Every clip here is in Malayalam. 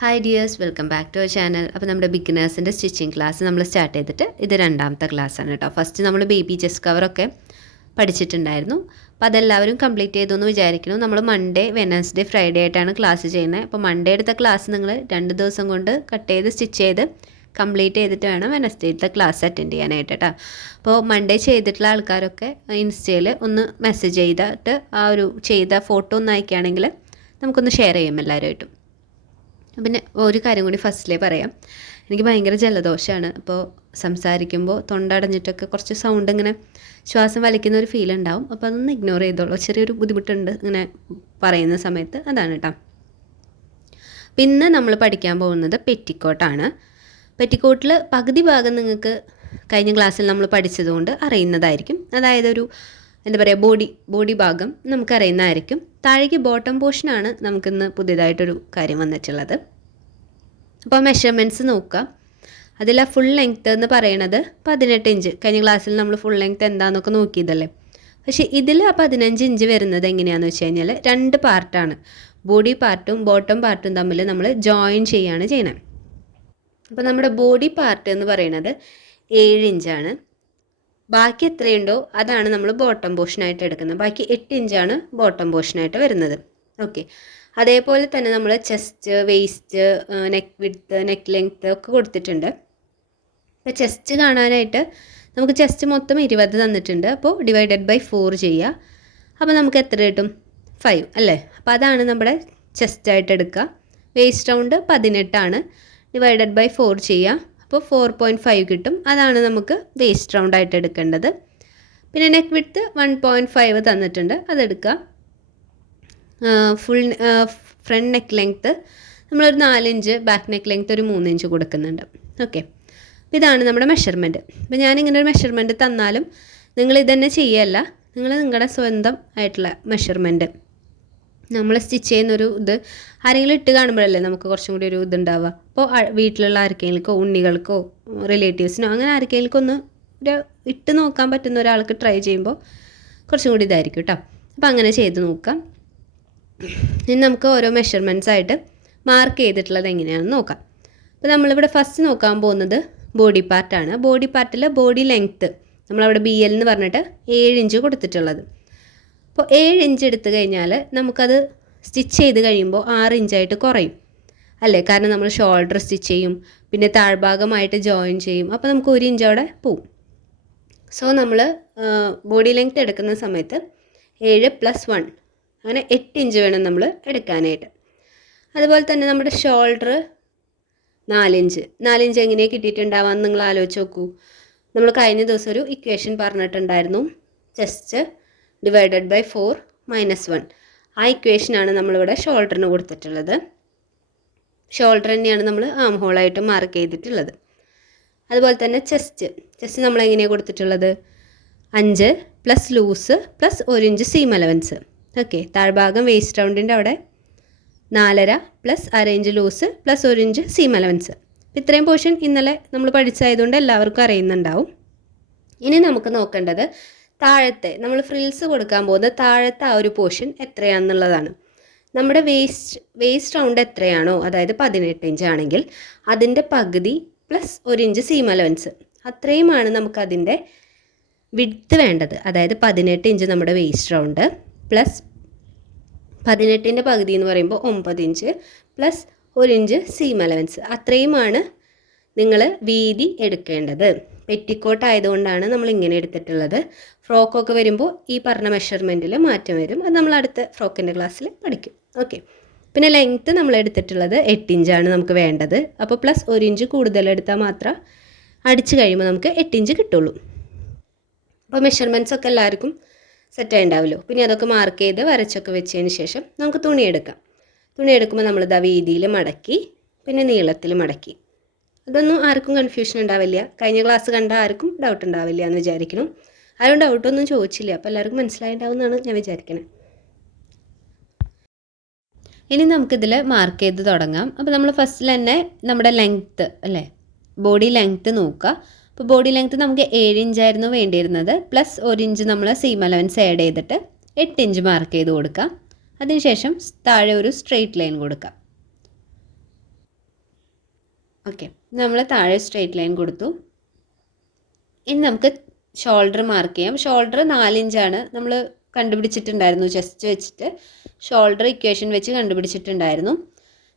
Hi dears, welcome back to our channel. അപ്പോൾ നമ്മുടെ ബിഗിനേഴ്സിൻ്റെ സ്റ്റിച്ചിങ് ക്ലാസ് നമ്മൾ സ്റ്റാർട്ട് ചെയ്തിട്ട് ഇത് രണ്ടാമത്തെ ക്ലാസ്സാണ് കേട്ടോ. ഫസ്റ്റ് നമ്മൾ ബേബി ചെസ്റ്റ് കവറൊക്കെ പഠിച്ചിട്ടുണ്ടായിരുന്നു. അപ്പോൾ അതെല്ലാവരും കംപ്ലീറ്റ് ചെയ്തു എന്ന് വിചാരിക്കുന്നു. നമ്മൾ മൺഡേ, വെനസ്ഡേ, ഫ്രൈഡേ ആയിട്ടാണ് ക്ലാസ് ചെയ്യുന്നത്. അപ്പോൾ മൺഡേ എടുത്ത ക്ലാസ് നിങ്ങൾ 2 ദിവസം കൊണ്ട് കട്ട് ചെയ്ത് സ്റ്റിച്ച് ചെയ്ത് കംപ്ലീറ്റ് ചെയ്തിട്ട് വേണം വെനസ്ഡേത്തെ ക്ലാസ് അറ്റൻഡ് ചെയ്യാനായിട്ട് കേട്ടോ. അപ്പോൾ മൺഡേ ചെയ്തിട്ടുള്ള ആൾക്കാരൊക്കെ ഇൻസ്റ്റയിൽ ഒന്ന് മെസ്സേജ് ചെയ്തിട്ട് ആ ഒരു ചെയ്ത ഫോട്ടോ ഒന്ന് അയക്കുകയാണെങ്കിൽ നമുക്കൊന്ന് ഷെയർ ചെയ്യാം എല്ലാവരുമായിട്ടും. പിന്നെ ഒരു കാര്യം കൂടി ഫസ്റ്റിലേ പറയാം, എനിക്ക് ഭയങ്കര ജലദോഷമാണ്. അപ്പോൾ സംസാരിക്കുമ്പോൾ തൊണ്ടടഞ്ഞിട്ടൊക്കെ കുറച്ച് സൗണ്ട് ഇങ്ങനെ ശ്വാസം വലിക്കുന്ന ഒരു ഫീൽ ഉണ്ടാവും. അപ്പോൾ അതൊന്ന് ഇഗ്നോർ ചെയ്തോളൂ. ചെറിയൊരു ബുദ്ധിമുട്ടുണ്ട് ഇങ്ങനെ പറയുന്ന സമയത്ത്, അതാണ് കേട്ടോ. പിന്നെ നമ്മൾ പഠിക്കാൻ പോകുന്നത് പെറ്റിക്കോട്ടാണ്. പെറ്റിക്കോട്ടിൽ പകുതി ഭാഗം നിങ്ങൾക്ക് കഴിഞ്ഞ ക്ലാസ്സിൽ നമ്മൾ പഠിച്ചതുകൊണ്ട് അറിയുന്നതായിരിക്കും. അതായത് ഒരു എന്താ പറയുക, ബോഡി ഭാഗം നമുക്കറിയുന്നതായിരിക്കും. താഴേക്ക് ബോട്ടം പോർഷനാണ് നമുക്കിന്ന് പുതിയതായിട്ടൊരു കാര്യം വന്നിട്ടുള്ളത്. അപ്പോൾ മെഷർമെൻറ്റ്സ് നോക്കുക. അതിൽ ആ ഫുൾ ലെങ്ത്ത് എന്ന് പറയുന്നത് 18 ഇഞ്ച്. കഴിഞ്ഞ ക്ലാസ്സിൽ നമ്മൾ ഫുൾ ലെങ്ത്ത് എന്താണെന്നൊക്കെ നോക്കിയതല്ലേ. പക്ഷേ ഇതിൽ ആ 15 ഇഞ്ച് വരുന്നത് എങ്ങനെയാണെന്ന് വെച്ച് കഴിഞ്ഞാൽ 2 പാർട്ടാണ്. ബോഡി പാർട്ടും ബോട്ടം പാർട്ടും തമ്മിൽ നമ്മൾ ജോയിൻ ചെയ്യുകയാണ് ചെയ്യുന്നത്. അപ്പോൾ നമ്മുടെ ബോഡി പാർട്ട് എന്ന് പറയുന്നത് 7 ഇഞ്ചാണ്. ബാക്കി എത്രയുണ്ടോ അതാണ് നമ്മൾ ബോട്ടം പോർഷനായിട്ട് എടുക്കുന്നത്. ബാക്കി 8 ഇഞ്ചാണ് ബോട്ടം പോർഷനായിട്ട് വരുന്നത്. ഓക്കെ, അതേപോലെ തന്നെ നമ്മൾ chest, waste, neck width, neck length ഒക്കെ കൊടുത്തിട്ടുണ്ട്. അപ്പോൾ ചെസ്റ്റ് കാണാനായിട്ട് നമുക്ക് ചെസ്റ്റ് മൊത്തം 20 തന്നിട്ടുണ്ട്. അപ്പോൾ ഡിവൈഡഡ് ബൈ 4 ചെയ്യുക. അപ്പോൾ നമുക്ക് എത്ര കിട്ടും? 5 അല്ലേ. അപ്പോൾ അതാണ് നമ്മുടെ ചെസ്റ്റായിട്ട് എടുക്കുക. വേസ്റ്റ് റൗണ്ട് 18 ആണ്. ഡിവൈഡഡ് ബൈ 4 ചെയ്യുക. അപ്പോൾ 4.5 കിട്ടും. അതാണ് നമുക്ക് വേസ്റ്റ് റൗണ്ടായിട്ട് എടുക്കേണ്ടത്. പിന്നെ നെക്ക് വിഡ്ത്ത് 1.5 തന്നിട്ടുണ്ട്, അതെടുക്കുക. ഫുൾ ഫ്രണ്ട് നെക്ക് ലെങ്ത്ത് നമ്മളൊരു 4 ഇഞ്ച്, ബാക്ക് നെക്ക് ലെങ്ത്ത് ഒരു 3 ഇഞ്ച് കൊടുക്കുന്നുണ്ട്. ഓക്കെ, അപ്പോൾ ഇതാണ് നമ്മുടെ മെഷർമെൻറ്റ്. അപ്പോൾ ഞാനിങ്ങനെ ഒരു മെഷർമെൻറ്റ് തന്നാലും നിങ്ങളിതന്നെ ചെയ്യല്ല, നിങ്ങൾ നിങ്ങളുടെ സ്വന്തം ആയിട്ടുള്ള മെഷർമെൻറ്റ് നമ്മൾ സ്റ്റിച്ച് ചെയ്യുന്നൊരു ഇത് ആരെങ്കിലും ഇട്ട് കാണുമ്പോഴല്ലേ നമുക്ക് കുറച്ചും കൂടി ഒരു ഇതുണ്ടാവുക. അപ്പോൾ വീട്ടിലുള്ള ആർക്കെങ്കിലുമോ ഉണ്ണികൾക്കോ റിലേറ്റീവ്സിനോ അങ്ങനെ ആർക്കെങ്കിലും ഒന്ന് ഒരു ഇട്ട് നോക്കാൻ പറ്റുന്ന ഒരാൾക്ക് ട്രൈ ചെയ്യുമ്പോൾ കുറച്ചും കൂടി ഇതായിരിക്കും കേട്ടോ. അപ്പോൾ അങ്ങനെ ചെയ്ത് നോക്കാം. ഇനി നമുക്ക് ഓരോ മെഷർമെൻറ്റ്സ് ആയിട്ട് മാർക്ക് ചെയ്തിട്ടുള്ളത് എങ്ങനെയാണെന്ന് നോക്കാം. അപ്പോൾ നമ്മളിവിടെ ഫസ്റ്റ് നോക്കാൻ പോകുന്നത് ബോഡി പാർട്ടാണ്. ബോഡി പാർട്ടിൽ ബോഡി ലെങ്ത്ത് നമ്മളവിടെ BL എന്ന് പറഞ്ഞിട്ട് 7 ഇഞ്ച് കൊടുത്തിട്ടുള്ളത്. അപ്പോൾ 7 ഇഞ്ച് എടുത്തു കഴിഞ്ഞാൽ നമുക്കത് സ്റ്റിച്ച് ചെയ്ത് കഴിയുമ്പോൾ 6 ഇഞ്ചായിട്ട് കുറയും അല്ലേ. കാരണം നമ്മൾ ഷോൾഡർ സ്റ്റിച്ച് ചെയ്യും, പിന്നെ താഴ്ഭാഗമായിട്ട് ജോയിൻ ചെയ്യും. അപ്പോൾ നമുക്ക് 1 ഇഞ്ച് അവിടെ പോവും. സോ നമ്മൾ ബോഡി ലെങ്ത്ത് എടുക്കുന്ന സമയത്ത് 7 + 1 അങ്ങനെ 8 ഇഞ്ച് വേണം നമ്മൾ എടുക്കാനായിട്ട്. അതുപോലെ തന്നെ നമ്മുടെ ഷോൾഡർ 4 ഇഞ്ച്. 4 ഇഞ്ച് എങ്ങനെയാണ് കിട്ടിയിട്ടുണ്ടാവാമെന്ന് നിങ്ങൾ ആലോചിച്ച് നോക്കൂ. നമ്മൾ കഴിഞ്ഞ ദിവസം ഒരു ഇക്വേഷൻ പറഞ്ഞിട്ടുണ്ടായിരുന്നു, ചെസ്റ്റ് ഡിവൈഡഡ് ബൈ 4 - 1. ആ ഇക്വേഷനാണ് നമ്മളിവിടെ ഷോൾഡറിന് കൊടുത്തിട്ടുള്ളത്. ഷോൾഡർ തന്നെയാണ് നമ്മൾ ആം ഹോളായിട്ട് മാർക്ക് ചെയ്തിട്ടുള്ളത്. അതുപോലെ തന്നെ ചെസ്റ്റ് നമ്മളെങ്ങനെയാണ് കൊടുത്തിട്ടുള്ളത്? 5 + loose + 1 inch seam allowance. Okay, താഴ്ഭാഗം വേസ്റ്റ് റൗണ്ടിൻ്റെ അവിടെ 4.5 + അര inch loose + 1 inch seam allowance. ഇത്രയും പോർഷൻ ഇന്നലെ നമ്മൾ പഠിച്ചതായതുകൊണ്ട് എല്ലാവർക്കും അറിയുന്നുണ്ടാവും. ഇനി നമുക്ക് നോക്കേണ്ടത് താഴത്തെ നമ്മൾ ഫ്രിൽസ് കൊടുക്കാൻ പോകുന്ന താഴത്തെ ആ ഒരു പോർഷൻ എത്രയാണെന്നുള്ളതാണ്. നമ്മുടെ വേസ്റ്റ് റൗണ്ട് എത്രയാണോ, അതായത് 18 ഇഞ്ച് ആണെങ്കിൽ അതിൻ്റെ പകുതി + 1 ഇഞ്ച് സീം അലവൻസ്, അത്രയുമാണ് നമുക്കതിൻ്റെ വിഡ്ത്ത് വേണ്ടത്. അതായത് 18 ഇഞ്ച് നമ്മുടെ വേസ്റ്റ് റൗണ്ട് പ്ലസ് 18ൻ്റെ പകുതി എന്ന് പറയുമ്പോൾ 9 ഇഞ്ച് + 1 ഇഞ്ച് സീം അലവൻസ്, അത്രയുമാണ് നിങ്ങൾ വീതി എടുക്കേണ്ടത്. പെറ്റിക്കോട്ട് ആയതുകൊണ്ടാണ് നമ്മൾ ഇങ്ങനെ എടുത്തിട്ടുള്ളത്. ഫ്രോക്കൊക്കെ വരുമ്പോൾ ഈ പറഞ്ഞ മെഷർമെൻറ്റിൽ മാറ്റം വരും. അത് നമ്മൾ അടുത്ത ഫ്രോക്കിൻ്റെ ക്ലാസ്സിൽ പഠിക്കും. ഓക്കെ, പിന്നെ ലെങ്ത്ത് നമ്മൾ എടുത്തിട്ടുള്ളത് 8 ഇഞ്ചാണ് നമുക്ക് വേണ്ടത്. അപ്പോൾ + 1 ഇഞ്ച് കൂടുതൽ എടുത്താൽ മാത്രം അടിച്ച് കഴിയുമ്പോൾ നമുക്ക് 8 ഇഞ്ച് കിട്ടുള്ളൂ. അപ്പോൾ മെഷർമെൻറ്റ്സ് ഒക്കെ എല്ലാവർക്കും സെറ്റായി ഉണ്ടാവുമല്ലോ. പിന്നെ അതൊക്കെ മാർക്ക് ചെയ്ത് വരച്ചൊക്കെ വെച്ചതിന് ശേഷം നമുക്ക് തുണി എടുക്കാം. തുണി എടുക്കുമ്പോൾ നമ്മളിതാ വീതിയിൽ മടക്കി പിന്നെ നീളത്തിൽ മടക്കി. അതൊന്നും ആർക്കും കൺഫ്യൂഷൻ ഉണ്ടാവില്ല. കഴിഞ്ഞ ക്ലാസ് കണ്ട ആർക്കും ഡൗട്ട് ഉണ്ടാവില്ല എന്ന് വിചാരിക്കുന്നു. ആരും ഡൗട്ടൊന്നും ചോദിച്ചില്ല. അപ്പോൾ എല്ലാവർക്കും മനസ്സിലായിട്ടുണ്ടാവുമെന്നാണ് ഞാൻ വിചാരിക്കുന്നത്. ഇനി നമുക്കിതിൽ മാർക്ക് ചെയ്ത് തുടങ്ങാം. അപ്പോൾ നമ്മൾ ഫസ്റ്റിൽ തന്നെ നമ്മുടെ ലെങ്ത്ത് അല്ലേ, ബോഡി ലെങ്ത്ത് നോക്കുക. അപ്പോൾ ബോഡി ലെങ്ത്ത് നമുക്ക് 7 ഇഞ്ചായിരുന്നു വേണ്ടിയിരുന്നത്. + 1 ഇഞ്ച് നമ്മൾ സീം അലവൻസ് ആഡ് ചെയ്തിട്ട് 8 ഇഞ്ച് മാർക്ക് ചെയ്ത് കൊടുക്കുക. അതിനുശേഷം താഴെ ഒരു സ്ട്രെയിറ്റ് ലൈൻ കൊടുക്കുക. ഓക്കെ, നമ്മൾ താഴെ സ്ട്രെയിറ്റ് ലൈൻ കൊടുത്തു. ഇനി നമുക്ക് ഷോൾഡർ മാർക്ക് ചെയ്യാം. ഷോൾഡർ 4 ഇഞ്ചാണ് നമ്മൾ കണ്ടുപിടിച്ചിട്ടുണ്ടായിരുന്നു. ചെസ്റ്റ് വെച്ചിട്ട് ഷോൾഡർ ഇക്വേഷൻ വെച്ച് കണ്ടുപിടിച്ചിട്ടുണ്ടായിരുന്നു.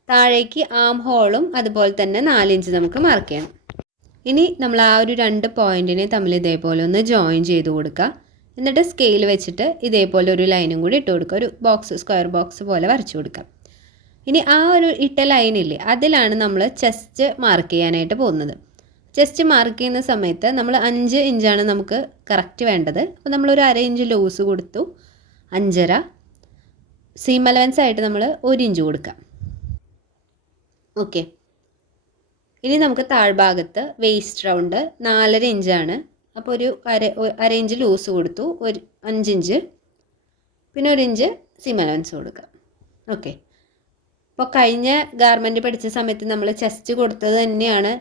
താഴേക്ക് ആം ഹോളും അതുപോലെ തന്നെ 4 ഇഞ്ച് നമുക്ക് മാർക്ക് ചെയ്യണം. ഇനി നമ്മൾ ആ ഒരു 2 പോയിൻറ്റിനെ തമ്മിൽ ഇതേപോലെ ഒന്ന് ജോയിൻ ചെയ്ത് കൊടുക്കുക. എന്നിട്ട് സ്കെയിൽ വെച്ചിട്ട് ഇതേപോലെ ഒരു ലൈനും കൂടി ഇട്ട് കൊടുക്കുക. ഒരു ബോക്സ്, സ്ക്വയർ ബോക്സ് പോലെ വരച്ചു കൊടുക്കാം. ഇനി ആ ഒരു ഇട്ട ലൈനില്ലേ, അതിലാണ് നമ്മൾ ചെസ്റ്റ് മാർക്ക് ചെയ്യാനായിട്ട് പോകുന്നത്. ചെസ്റ്റ് മാർക്ക് ചെയ്യുന്ന സമയത്ത് നമ്മൾ 5 ഇഞ്ചാണ് നമുക്ക് കറക്റ്റ് വേണ്ടത്. അപ്പോൾ നമ്മളൊരു 1/2 ഇഞ്ച് ലൂസ് കൊടുത്തു. 5.5 സീം അലവൻസ് ആയിട്ട് നമ്മൾ 1 ഇഞ്ച് കൊടുക്കാം. ഓക്കെ, ഇനി നമുക്ക് താഴ്ഭാഗത്ത് വേസ്റ്റ് റൗണ്ട് 4.5 ഇഞ്ചാണ്. അപ്പോൾ ഒരു അര ഇഞ്ച് ലൂസ് കൊടുത്തു. ഒരു 5 ഇഞ്ച്, പിന്നെ 1 ഇഞ്ച് സീം അലവൻസ് കൊടുക്കാം. ഓക്കെ, അപ്പോൾ കഴിഞ്ഞ ഗാർമെൻറ്റ് പഠിച്ച സമയത്ത് നമ്മൾ ചെസ്റ്റ് കൊടുത്തത് തന്നെയാണ്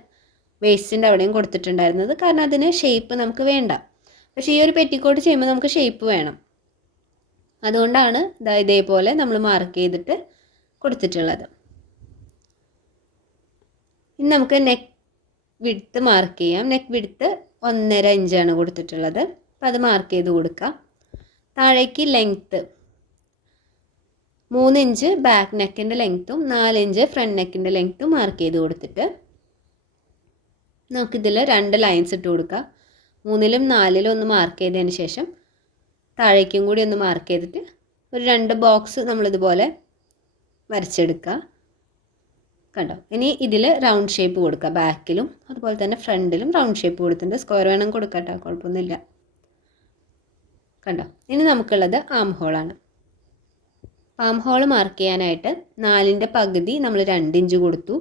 വേസ്റ്റിൻ്റെ അവിടെയും കൊടുത്തിട്ടുണ്ടായിരുന്നത്. കാരണം അതിന് ഷേപ്പ് നമുക്ക് വേണ്ട. പക്ഷേ ഈ ഒരു പെറ്റിക്കോട്ട് ചെയ്യുമ്പോൾ നമുക്ക് ഷേപ്പ് വേണം. അതുകൊണ്ടാണ് ഇതേപോലെ നമ്മൾ മാർക്ക് ചെയ്തിട്ട് കൊടുത്തിട്ടുള്ളത്. ഇനി നമുക്ക് നെക്ക് വിഡ്ത്ത് മാർക്ക് ചെയ്യാം. നെക്ക് വിഡ്ത്ത് 1.5 ഇഞ്ചാണ് കൊടുത്തിട്ടുള്ളത്. അപ്പോൾ അത് മാർക്ക് ചെയ്ത് കൊടുക്കാം. താഴേക്ക് ലെങ്ത്ത് 3 ഇഞ്ച് ബാക്ക് നെക്കിൻ്റെ ലെങ്ത്തും 4 ഇഞ്ച് ഫ്രണ്ട് നെക്കിൻ്റെ ലെങ്ത്തും മാർക്ക് ചെയ്ത് കൊടുത്തിട്ട് നമുക്കിതിൽ 2 ലൈൻസ് ഇട്ട് കൊടുക്കാം. 3ലും 4ലും ഒന്ന് മാർക്ക് ചെയ്തതിന് ശേഷം താഴേക്കും കൂടി ഒന്ന് മാർക്ക് ചെയ്തിട്ട് ഒരു 2 ബോക്സ് നമ്മളിതുപോലെ വരച്ചെടുക്കുക. കണ്ടോ? ഇനി ഇതിൽ റൗണ്ട് ഷേപ്പ് കൊടുക്കുക. ബാക്കിലും അതുപോലെ തന്നെ ഫ്രണ്ടിലും റൗണ്ട് ഷേപ്പ് കൊടുത്തിട്ടുണ്ട്. സ്ക്വയർ വേണം കൊടുക്കാം കേട്ടോ, കുഴപ്പമൊന്നുമില്ല. കണ്ടോ? ഇനി നമുക്കുള്ളത് ആം ഹോളാണ്. ആം ഹോൾ മാർക്ക് ചെയ്യാനായിട്ട് 4ൻ്റെ പകുതി നമ്മൾ 2 ഇഞ്ച് കൊടുത്തു.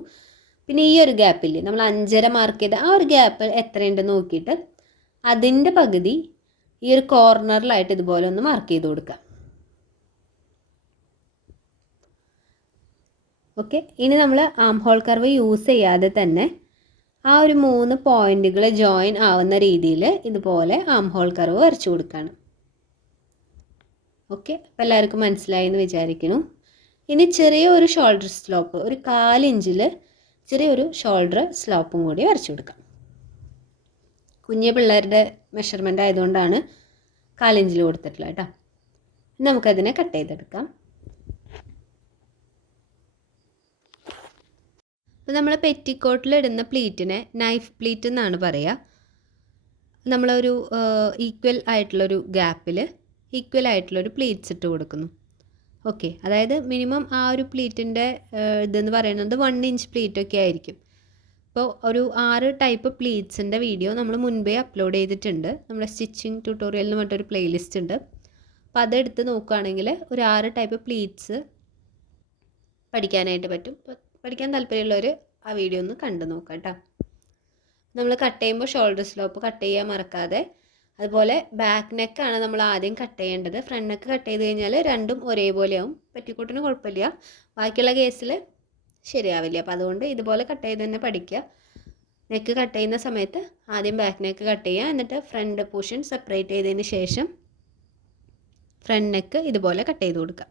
പിന്നെ ഈ ഒരു ഗ്യാപ്പിൽ നമ്മൾ 5.5 മാർക്ക് ചെയ്ത ആ ഒരു ഗ്യാപ്പ് എത്രയുണ്ടെന്ന് നോക്കിയിട്ട് അതിൻ്റെ പകുതി ഈ ഒരു കോർണറിലായിട്ട് ഇതുപോലെ ഒന്ന് മാർക്ക് ചെയ്ത് കൊടുക്കുക. ഓക്കെ, ഇനി നമ്മൾ ആം ഹോൾ കർവ് യൂസ് ചെയ്യാതെ തന്നെ ആ ഒരു 3 പോയിൻറ്റുകൾ ജോയിൻ ആവുന്ന രീതിയിൽ ഇതുപോലെ ആം ഹോൾ കർവ് വരച്ചു കൊടുക്കുകയാണ്. ഓക്കെ, അപ്പോൾ എല്ലാവർക്കും മനസ്സിലായി എന്ന് വിചാരിക്കുന്നു. ഇനി ചെറിയ ഒരു ഷോൾഡർ സ്ലോപ്പ്, ഒരു 4 ഇഞ്ചിൽ ചെറിയൊരു ഷോൾഡർ സ്ലോപ്പും കൂടി വരച്ചു കൊടുക്കാം. കുഞ്ഞു പിള്ളേരുടെ മെഷർമെൻ്റ് ആയതുകൊണ്ടാണ് 4 ഇഞ്ചിൽ കൊടുത്തിട്ടുള്ളത് കേട്ടോ. നമുക്കതിനെ കട്ട് ചെയ്തെടുക്കാം. അപ്പോൾ നമ്മൾ പെറ്റിക്കോട്ടിലിടുന്ന പ്ലീറ്റിനെ നൈഫ് പ്ലീറ്റ് എന്നാണ് പറയുക. നമ്മളൊരു ഈക്വൽ ആയിട്ടുള്ളൊരു ഗ്യാപ്പിൽ ഈക്വൽ ആയിട്ടുള്ളൊരു പ്ലീറ്റ്സ് ഇട്ട് കൊടുക്കുന്നു. ഓക്കെ, അതായത് മിനിമം ആ ഒരു പ്ലീറ്റിൻ്റെ ഇതെന്ന് പറയുന്നത് 1 ഇഞ്ച് പ്ലീറ്റൊക്കെ ആയിരിക്കും. അപ്പോൾ ഒരു 6 ടൈപ്പ് പ്ലീറ്റ്സിൻ്റെ വീഡിയോ നമ്മൾ മുൻപേ അപ്ലോഡ് ചെയ്തിട്ടുണ്ട്. നമ്മുടെ സ്റ്റിച്ചിങ് ട്യൂട്ടോറിയൽ എന്ന് പറഞ്ഞിട്ടൊരു പ്ലേലിസ്റ്റ് ഉണ്ട്. അപ്പോൾ അതെടുത്ത് നോക്കുകയാണെങ്കിൽ ഒരു 6 ടൈപ്പ് പ്ലീറ്റ്സ് പഠിക്കാനായിട്ട് പറ്റും. പഠിക്കാൻ താല്പര്യമുള്ളവർ ആ വീഡിയോ ഒന്ന് കണ്ടു നോക്കാം കേട്ടോ. നമ്മൾ കട്ട് ചെയ്യുമ്പോൾ ഷോൾഡർ സ്ലോപ്പ് കട്ട് ചെയ്യാൻ മറക്കാതെ. അതുപോലെ ബാക്ക് നെക്കാണ് നമ്മൾ ആദ്യം കട്ട് ചെയ്യേണ്ടത്. ഫ്രണ്ട് നെക്ക് കട്ട് ചെയ്ത് കഴിഞ്ഞാൽ രണ്ടും ഒരേപോലെയാവും. പെറ്റിക്കോട്ടിന് കുഴപ്പമില്ല, ബാക്കിയുള്ള കേസിൽ ശരിയാവില്ല. അപ്പോൾ അതുകൊണ്ട് ഇതുപോലെ കട്ട് ചെയ്ത് തന്നെ പഠിക്കുക. നെക്ക് കട്ട് ചെയ്യുന്ന സമയത്ത് ആദ്യം ബാക്ക് നെക്ക് കട്ട് ചെയ്യുക, എന്നിട്ട് ഫ്രണ്ട് പോർഷൻ സെപ്പറേറ്റ് ചെയ്തതിന് ശേഷം ഫ്രണ്ട് നെക്ക് ഇതുപോലെ കട്ട് ചെയ്ത് കൊടുക്കുക.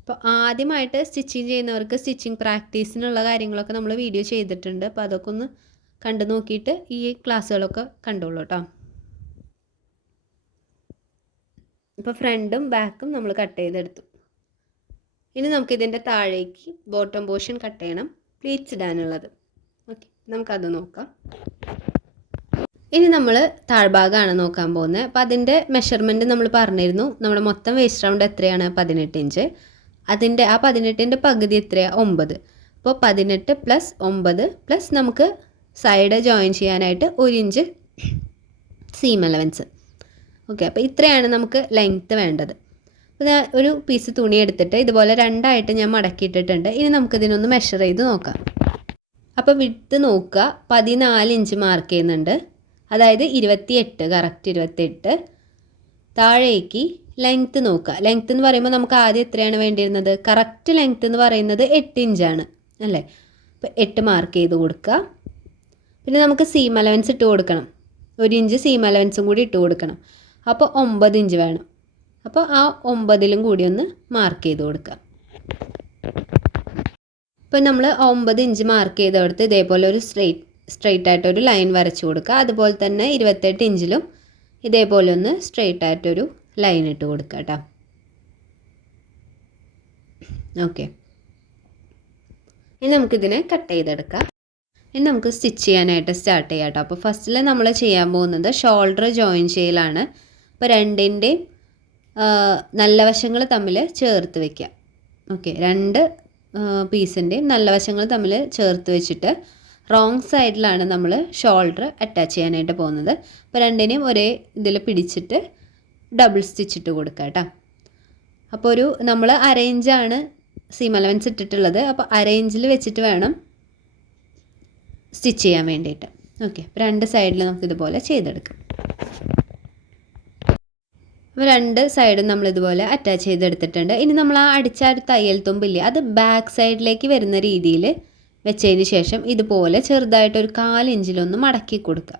അപ്പോൾ ആദ്യമായിട്ട് സ്റ്റിച്ചിങ് ചെയ്യുന്നവർക്ക് സ്റ്റിച്ചിങ് പ്രാക്ടീസിനുള്ള കാര്യങ്ങളൊക്കെ നമ്മൾ വീഡിയോ ചെയ്തിട്ടുണ്ട്. അപ്പോൾ അതൊക്കെ ഒന്ന് കണ്ടു നോക്കിയിട്ട് ഈ ക്ലാസ്സുകളൊക്കെ കണ്ടോളൂ കേട്ടോ. ഇപ്പോൾ ഫ്രണ്ടും ബാക്കും നമ്മൾ കട്ട് ചെയ്തെടുത്തു. ഇനി നമുക്കിതിൻ്റെ താഴേക്ക് ബോട്ടം പോർഷൻ കട്ട് ചെയ്യണം, പ്ലീറ്റ്സ് ഇടാനുള്ളത്. ഓക്കെ, നമുക്കത് നോക്കാം. ഇനി നമ്മൾ താഴ്ഭാഗമാണ് നോക്കാൻ പോകുന്നത്. അപ്പോൾ അതിൻ്റെ മെഷർമെൻറ്റ് നമ്മൾ പറഞ്ഞിരുന്നു. നമ്മുടെ മൊത്തം വേസ്റ്റ് റൗണ്ട് എത്രയാണ്? 18 ഇഞ്ച്. അതിൻ്റെ ആ 18ൻ്റെ പകുതി എത്രയാണ്? 9. അപ്പോൾ 18 + 9 പ്ലസ് നമുക്ക് സൈഡ് ജോയിൻ ചെയ്യാനായിട്ട് 1 ഇഞ്ച് സീം അലവൻസ്. ഓക്കെ, അപ്പോൾ ഇത്രയാണ് നമുക്ക് ലെങ്ത്ത് വേണ്ടത്. അപ്പോൾ ഞാൻ ഒരു പീസ് തുണി എടുത്തിട്ട് ഇതുപോലെ 2ആയിട്ട് ഞാൻ മടക്കിയിട്ടിട്ടുണ്ട്. ഇനി നമുക്കിതിനൊന്ന് മെഷർ ചെയ്ത് നോക്കാം. അപ്പോൾ വിഡ്ത്ത് നോക്കുക, 14 ഇഞ്ച് മാർക്ക് ചെയ്യുന്നുണ്ട്. അതായത് 28, കറക്റ്റ് 28. താഴേക്ക് ലെങ്ത്ത് നോക്കുക. ലെങ്ത്ത് എന്ന് പറയുമ്പോൾ നമുക്ക് ആദ്യം എത്രയാണ് വേണ്ടിയിരുന്നത്? കറക്റ്റ് ലെങ്ത്ത് എന്ന് പറയുന്നത് 8 ഇഞ്ചാണ് അല്ലേ? അപ്പോൾ 8 മാർക്ക് ചെയ്ത് കൊടുക്കുക. പിന്നെ നമുക്ക് സീം അലവൻസ് ഇട്ട് കൊടുക്കണം. 1 ഇഞ്ച് സീം അലവൻസും കൂടി ഇട്ട് കൊടുക്കണം. അപ്പോൾ 9 ഇഞ്ച് വേണം. അപ്പോൾ ആ 9ലും കൂടി ഒന്ന് മാർക്ക് ചെയ്ത് കൊടുക്കുക. ഇപ്പോൾ നമ്മൾ 9 ഇഞ്ച് മാർക്ക് ചെയ്തെടുത്ത് ഇതേപോലെ ഒരു സ്ട്രെയിറ്റ് ആയിട്ടൊരു ലൈൻ വരച്ചു കൊടുക്കുക. അതുപോലെ തന്നെ 28 ഇഞ്ചിലും ഇതേപോലെ ഒന്ന് സ്ട്രെയിറ്റ് ആയിട്ടൊരു ലൈൻ ഇട്ട് കൊടുക്കുക കേട്ടോ. ഓക്കെ, ഇനി നമുക്കിതിനെ കട്ട് ചെയ്തെടുക്കാം. ഇനി നമുക്ക് സ്റ്റിച്ച് ചെയ്യാനായിട്ട് സ്റ്റാർട്ട് ചെയ്യാം കേട്ടോ. അപ്പോൾ ഫസ്റ്റിൽ നമ്മൾ ചെയ്യാൻ പോകുന്നത് ഷോൾഡർ ജോയിൻ ചെയ്യലാണ്. അപ്പോൾ രണ്ടിൻ്റെയും നല്ല വശങ്ങൾ തമ്മിൽ ചേർത്ത് വയ്ക്കുക. ഓക്കെ, രണ്ട് പീസിൻ്റെയും നല്ല വശങ്ങൾ തമ്മിൽ ചേർത്ത് വെച്ചിട്ട് റോങ് സൈഡിലാണ് നമ്മൾ ഷോൾഡർ അറ്റാച്ച് ചെയ്യാനായിട്ട് പോകുന്നത്. അപ്പോൾ രണ്ടിനെയും ഒരേ ഇതിൽ പിടിച്ചിട്ട് ഡബിൾ സ്റ്റിച്ചിട്ട് കൊടുക്കുക കേട്ടോ. അപ്പോൾ നമ്മൾ അരയിഞ്ചാണ് സീം അലവൻസ് ഇട്ടിട്ടുള്ളത്. അപ്പോൾ അരയിഞ്ചിൽ വെച്ചിട്ട് വേണം സ്റ്റിച്ച് ചെയ്യാൻ വേണ്ടിയിട്ട്. ഓക്കെ, അപ്പോൾ രണ്ട് സൈഡിൽ നമുക്കിതുപോലെ ചെയ്തെടുക്കാം. അപ്പോൾ രണ്ട് സൈഡും നമ്മളിതുപോലെ അറ്റാച്ച് ചെയ്തെടുത്തിട്ടുണ്ട്. ഇനി നമ്മൾ ആ അടിച്ച ഒരു തയ്യൽ തുമ്പില്ലേ, അത് ബാക്ക് സൈഡിലേക്ക് വരുന്ന രീതിയിൽ വെച്ചതിന് ശേഷം ഇതുപോലെ ചെറുതായിട്ടൊരു 1/4 ഇഞ്ചിലൊന്ന് മടക്കി കൊടുക്കുക.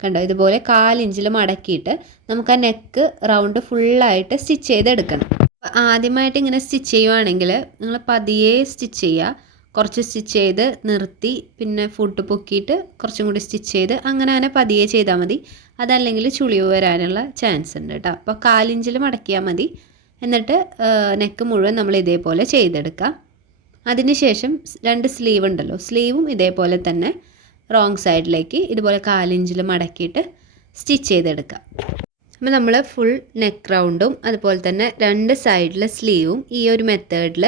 കണ്ടോ, ഇതുപോലെ 1/4 ഇഞ്ചിൽ മടക്കിയിട്ട് നമുക്ക് ആ നെക്ക് റൗണ്ട് ഫുള്ളായിട്ട് സ്റ്റിച്ച് ചെയ്തെടുക്കണം. ആദ്യമായിട്ട് ഇങ്ങനെ സ്റ്റിച്ച് ചെയ്യുവാണെങ്കിൽ നിങ്ങൾ പതിയെ സ്റ്റിച്ച് ചെയ്യുക. കുറച്ച് സ്റ്റിച്ച് ചെയ്ത് നിർത്തി പിന്നെ ഫുട്ട് പൊക്കിയിട്ട് കുറച്ചും കൂടി സ്റ്റിച്ച് ചെയ്ത് അങ്ങനെ പതിയെ ചെയ്താൽ മതി. അതല്ലെങ്കിൽ ചുളിവ് വരാനുള്ള ചാൻസ് ഉണ്ട് കേട്ടോ. അപ്പോൾ 1/4 ഇഞ്ചിൽ മടക്കിയാൽ മതി. എന്നിട്ട് നെക്ക് മുഴുവൻ നമ്മൾ ഇതേപോലെ ചെയ്തെടുക്കാം. അതിനുശേഷം രണ്ട് സ്ലീവ് ഉണ്ടല്ലോ, സ്ലീവും ഇതേപോലെ തന്നെ റോങ് സൈഡിലേക്ക് ഇതുപോലെ 1/4 ഇഞ്ചിൽ മടക്കിയിട്ട് സ്റ്റിച്ച് ചെയ്തെടുക്കാം. അപ്പോൾ നമ്മൾ ഫുൾ നെക്ക് റൗണ്ടും അതുപോലെ തന്നെ രണ്ട് സൈഡിലെ സ്ലീവും ഈ ഒരു മെത്തേഡിൽ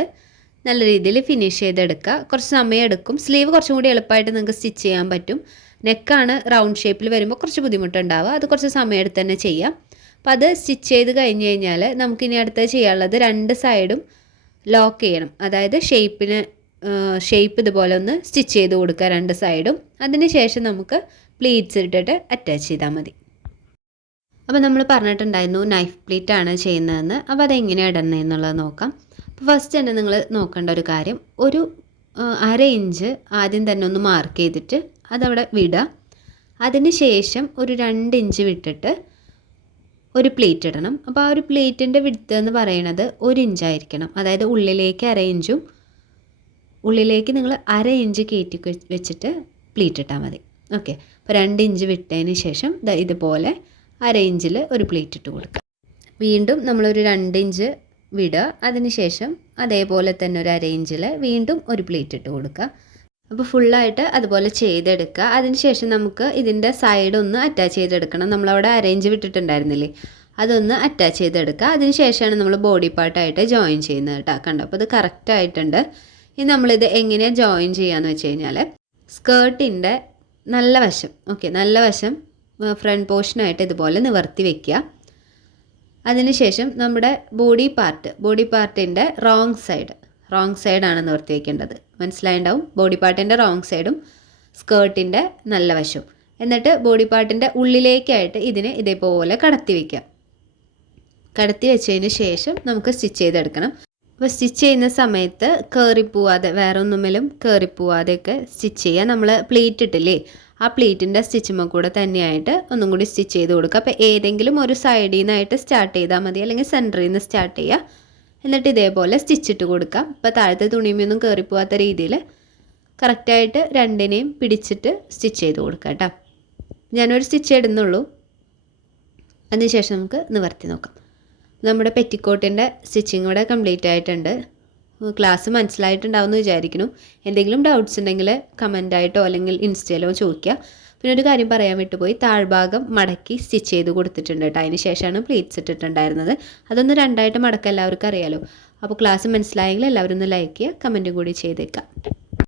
നല്ല രീതിയിൽ ഫിനിഷ് ചെയ്തെടുക്കുക. കുറച്ച് സമയം എടുക്കും. സ്ലീവ് കുറച്ചും കൂടി എളുപ്പമായിട്ട് നിങ്ങൾക്ക് സ്റ്റിച്ച് ചെയ്യാൻ പറ്റും. നെക്കാണ് റൗണ്ട് ഷേപ്പിൽ വരുമ്പോൾ കുറച്ച് ബുദ്ധിമുട്ടുണ്ടാവുക. അത് കുറച്ച് സമയം എടുത്ത് തന്നെ ചെയ്യാം. അപ്പോൾ അത് സ്റ്റിച്ച് ചെയ്ത് കഴിഞ്ഞ് കഴിഞ്ഞാൽ നമുക്കിനി അടുത്ത് ചെയ്യാനുള്ളത് രണ്ട് സൈഡും ലോക്ക് ചെയ്യണം. അതായത് ഷേപ്പ് ഇതുപോലെ ഒന്ന് സ്റ്റിച്ച് ചെയ്ത് കൊടുക്കുക രണ്ട് സൈഡും. അതിന് ശേഷം നമുക്ക് പ്ലീറ്റ്സ് ഇട്ടിട്ട് അറ്റാച്ച് ചെയ്താൽ മതി. അപ്പോൾ നമ്മൾ പറഞ്ഞിട്ടുണ്ടായിരുന്നു നൈഫ് പ്ലീറ്റ് ആണ് ചെയ്യുന്നതെന്ന്. അപ്പോൾ അതെങ്ങനെയാണ് ഇടുന്നതെന്നുള്ളത് നോക്കാം. അപ്പോൾ ഫസ്റ്റ് തന്നെ നിങ്ങൾ നോക്കേണ്ട ഒരു കാര്യം, ഒരു 1/2 ഇഞ്ച് ആദ്യം തന്നെ ഒന്ന് മാർക്ക് ചെയ്തിട്ട് അതവിടെ വിടുക. അതിന് ശേഷം ഒരു 2 ഇഞ്ച് വിട്ടിട്ട് ഒരു പ്ലീറ്റ് ഇടണം. അപ്പോൾ ആ ഒരു പ്ലീറ്റിൻ്റെ വിഡ്ത്ത് എന്ന് പറയുന്നത് 1 ഇഞ്ചായിരിക്കണം. അതായത് ഉള്ളിലേക്ക് 1/2 ഇഞ്ചും ഉള്ളിലേക്ക് നിങ്ങൾ 1/2 ഇഞ്ച് കയറ്റി വെച്ചിട്ട് പ്ലീറ്റ് ഇട്ടാൽ മതി. ഓക്കെ, അപ്പോൾ 2 ഇഞ്ച് വിട്ടതിന് ശേഷം ഇതുപോലെ 1/2 ഇഞ്ചിൽ ഒരു പ്ലീറ്റ് ഇട്ട് കൊടുക്കുക. വീണ്ടും നമ്മളൊരു 2 ഇഞ്ച് വിടുക. അതിനുശേഷം അതേപോലെ തന്നെ ഒരു 1/2 ഇഞ്ചിൽ വീണ്ടും ഒരു പ്ലീറ്റ് ഇട്ട് കൊടുക്കുക. അപ്പോൾ ഫുള്ളായിട്ട് അതുപോലെ ചെയ്തെടുക്കുക. അതിനുശേഷം നമുക്ക് ഇതിൻ്റെ സൈഡ് ഒന്ന് അറ്റാച്ച് ചെയ്തെടുക്കണം. നമ്മളവിടെ 1/2 ഇഞ്ച് വിട്ടിട്ടുണ്ടായിരുന്നില്ലേ, അതൊന്ന് അറ്റാച്ച് ചെയ്തെടുക്കുക. അതിനുശേഷമാണ് നമ്മൾ ബോഡി പാർട്ടായിട്ട് ജോയിൻ ചെയ്യുന്നത് കേട്ടോ. കണ്ടോ, അപ്പോൾ ഇത് കറക്റ്റായിട്ടുണ്ട്. ഇനി നമ്മളിത് എങ്ങനെയാണ് ജോയിൻ ചെയ്യാന്ന് വെച്ച് കഴിഞ്ഞാൽ സ്കേർട്ടിൻ്റെ നല്ല വശം, ഓക്കെ, നല്ല വശം ഫ്രണ്ട് പോർഷനായിട്ട് ഇതുപോലെ നിവർത്തി വയ്ക്കുക. അതിനുശേഷം നമ്മുടെ ബോഡി പാർട്ടിൻ്റെ റോങ് സൈഡാണ് നിവർത്തി വയ്ക്കേണ്ടത്. മനസ്സിലായിട്ടുണ്ടാവും. ബോഡി പാർട്ടിൻ്റെ റോങ് സൈഡും സ്കേർട്ടിൻ്റെ നല്ല വശവും. എന്നിട്ട് ബോഡി പാർട്ടിൻ്റെ ഉള്ളിലേക്കായിട്ട് ഇതിനെ ഇതേപോലെ കടത്തി വയ്ക്കുക. കടത്തി വെച്ചതിന് ശേഷം നമുക്ക് സ്റ്റിച്ച് ചെയ്തെടുക്കണം. അപ്പോൾ സ്റ്റിച്ച് ചെയ്യുന്ന സമയത്ത് കയറിപ്പോവാതെ, വേറെ ഒന്നുമിലും കയറിപ്പോവാതെയൊക്കെ സ്റ്റിച്ച് ചെയ്യുക. നമ്മൾ പ്ലീറ്റ് ഇട്ടില്ലേ, ആ പ്ലീറ്റിൻ്റെ സ്റ്റിച്ചുമ്പോൾ കൂടെ തന്നെയായിട്ട് ഒന്നും കൂടി സ്റ്റിച്ച് ചെയ്ത് കൊടുക്കുക. അപ്പോൾ ഏതെങ്കിലും ഒരു സൈഡിൽ നിന്നായിട്ട് സ്റ്റാർട്ട് ചെയ്താൽ മതി, അല്ലെങ്കിൽ സെൻറ്ററിൽ നിന്ന് സ്റ്റാർട്ട് ചെയ്യുക. എന്നിട്ട് ഇതേപോലെ സ്റ്റിച്ചിട്ട് കൊടുക്കാം. അപ്പോൾ താഴത്തെ തുണിമൊന്നും കയറിപ്പോവാത്ത രീതിയിൽ കറക്റ്റായിട്ട് രണ്ടിനെയും പിടിച്ചിട്ട് സ്റ്റിച്ച് ചെയ്ത് കൊടുക്കുക കേട്ടോ. ഞാനൊരു സ്റ്റിച്ച് ഇടുന്നുള്ളൂ. അതിനുശേഷം നമുക്ക് നിവർത്തി നോക്കാം. നമ്മുടെ പെറ്റിക്കോട്ടിൻ്റെ സ്റ്റിച്ചിങ് ഇവിടെ കംപ്ലീറ്റ് ആയിട്ടുണ്ട്. ക്ലാസ് മനസ്സിലായിട്ടുണ്ടാവുമെന്ന് വിചാരിക്കുന്നു. എന്തെങ്കിലും ഡൗട്ട്സ് ഉണ്ടെങ്കിൽ കമൻ്റായിട്ടോ അല്ലെങ്കിൽ ഇൻസ്റ്റയിലോ ചോദിക്കുക. പിന്നെ ഒരു കാര്യം പറയാൻ വിട്ടുപോയി, താഴ്ഭാഗം മടക്കി സ്റ്റിച്ച് ചെയ്ത് കൊടുത്തിട്ടുണ്ട് കേട്ടോ. അതിന് ശേഷമാണ് പ്ലീറ്റ്സ് ഇട്ടിട്ടുണ്ടായിരുന്നത്. അതൊന്ന് രണ്ടായിട്ട് മടക്കം എല്ലാവർക്കും അറിയാലോ. അപ്പോൾ ക്ലാസ് മനസ്സിലായെങ്കിൽ എല്ലാവരും ഒന്ന് ലൈക്ക് ചെയ്യുക, കമൻറ്റും കൂടി ചെയ്തേക്കാം.